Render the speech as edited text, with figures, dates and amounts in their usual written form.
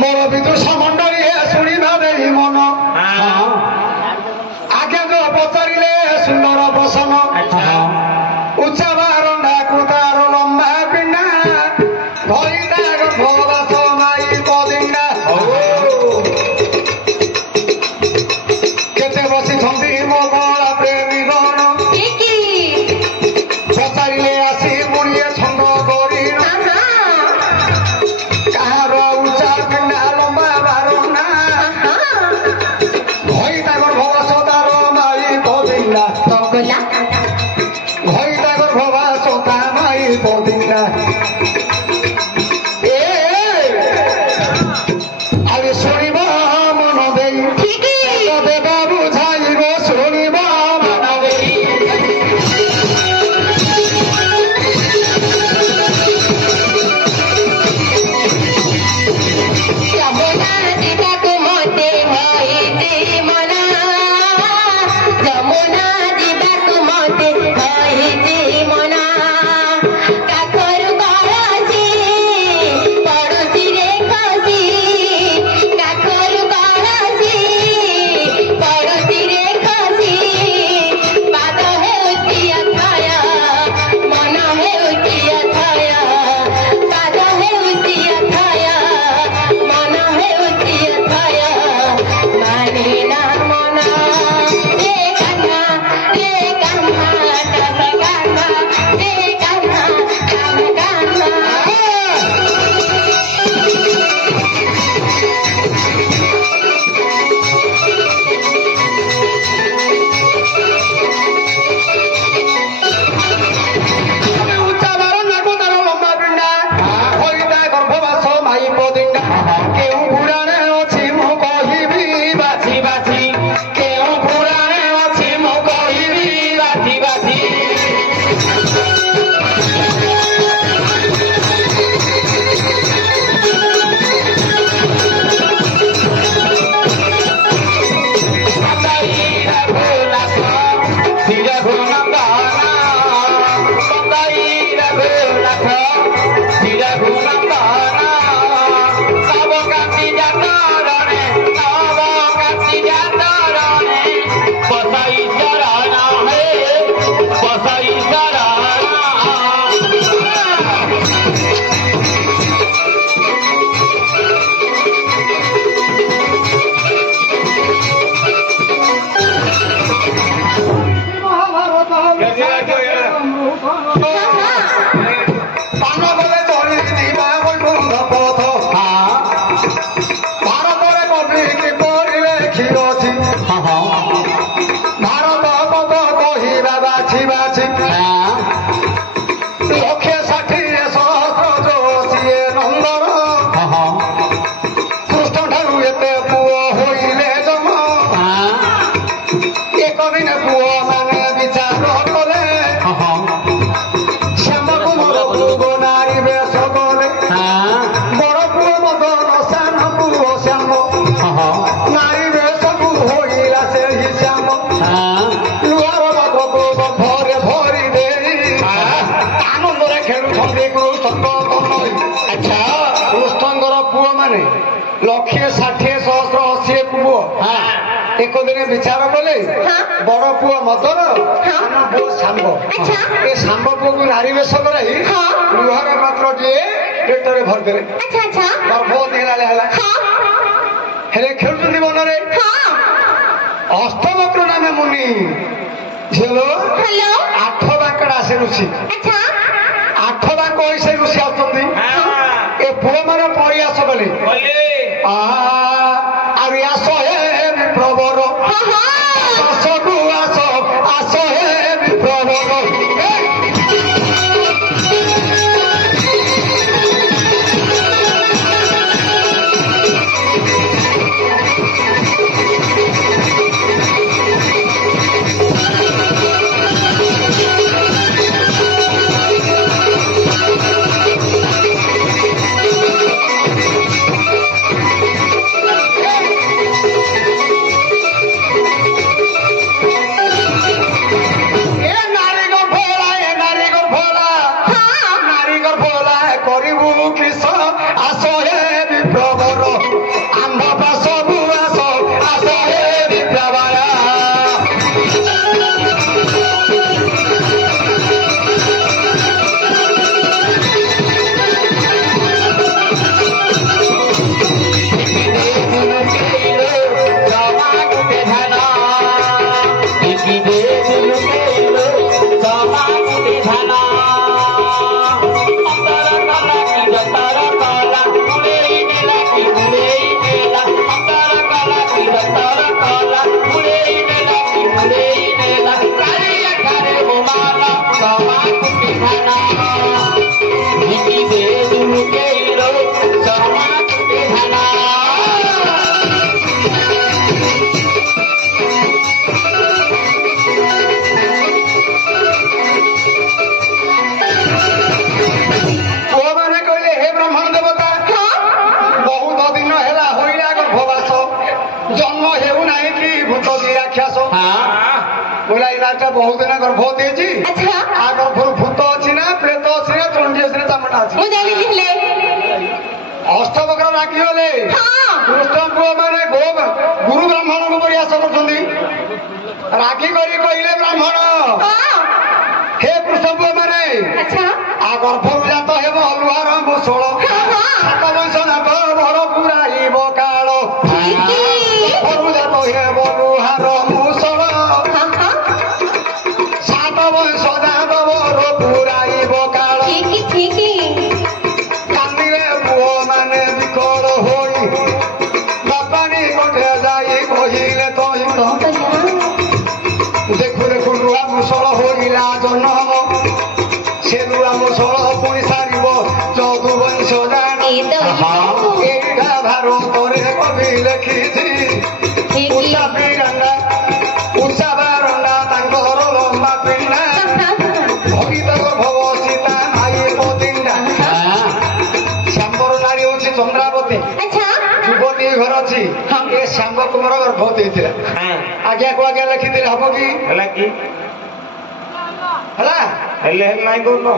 मोर विदु समंडली शुणा दे मन आगे जो पचारे सुंदर बसन उच्चा बारंडा कुतार लंबा पिंडा भईदार भोगास माई पदिंडा केते बसी मो बड़ा प्रेमी गण पचारे आसी मुड़िए छंद करी कहार उच्चा पिंडा लंबा बारंडा भईदार भोगास तार माई पदिंडा भईदार भोगास ता माई पदिंडा लक्षे 60,000 पुओ एक दिन विचार कले बड़ पुओ मदन पुओ सांब ये सांब पुओ को नारी बेश कर लुहार पात्र टे पेटरे भरदे गर्भवती हेले खेलुंट मन अष्टवक्र नाम मुनि झेलो 8 बाकड़ा से ऋषि 8 बाक से ऋषि आसती ए पुओ मान पड़ी आस गले आस हे प्रबर आसकू आस आस हे प्रबर ଏଇଟା ବହୁତ ଦିନ ଗର୍ଭବତୀ ହେଇଛି। ଆ ଗର୍ଭରୁ ଭୂତ ଅଛି ନା ପ୍ରେତ ଅଛି ନା ଚଣ୍ଡୀ ଅଛି ନା ଚାମୁଣ୍ଡା ଅଛି। ଅଷ୍ଟବକ୍ର ରାଗିଗଲେ କୃଷ୍ଣ ପୁଅ ମାନେ ଗୁରୁ ବ୍ରାହ୍ମଣଙ୍କୁ ପରିହାସ କରୁଛନ୍ତି। ରାଗି କରି କହିଲେ ବ୍ରାହ୍ମଣ ହେ କୃଷ୍ଣ ପୁଅ ମାନେ ଆ ଗର୍ଭରୁ ଜାତ ହେବ ଲୁହାର ମୁଷଳ ସାତ ବଂଶ ନାଥ ଭର ପୁରାଇବ କାଳ ଗର୍ଭରୁ ଜାତ ହେବ ଲୁହାର ମୁଷଳ ସାତ ବଂଶ ଜାତ ଭର ପୁରାଇବ କାଳ କାନ୍ଦିଲେ ପୁଅ ମାନେ ବିକଳ ହୋଇ ବାପାନି କୋଠେ ଯାଇ କହିଲେ ତହିଁର ଦେଖୁ ଦେଖୁ ଲୁହା ମୁଷଳ ହୋଇଲା ଜନ୍ମ ସେ ଲୁହା ମୁଷଳ ପୁଣି ସାରିବ ଚଉଦୁ ବଂଶ ଜାଣ ଏଇଟା ଭାରତରେ କବି ଲେଖିଛି ଉଷା ପିଣ୍ଡା ଉଷା ବାରଣ୍ଡା ତାଙ୍କର ଲମ୍ବା ପିଣ୍ଡା ଭଗିତ ଗର୍ଭବ ସୀତା ମାଇ ପତିଣ୍ଡା ଶ୍ୟାମର ନାରୀ ହଉଛି ଚନ୍ଦ୍ରାବତୀ ଯୁବତୀ ଘର ଅଛି ଏ ଶ୍ୟାମ କୁମାର ଗର୍ଭବତୀ ହେଇଥିଲା। ଆଜ୍ଞାକୁ ଆଜ୍ଞା ଲେଖିଥିଲେ ହବ କି ହେଲା କି ହେଲା ହେଲେ ନାଇଁ କହୁନ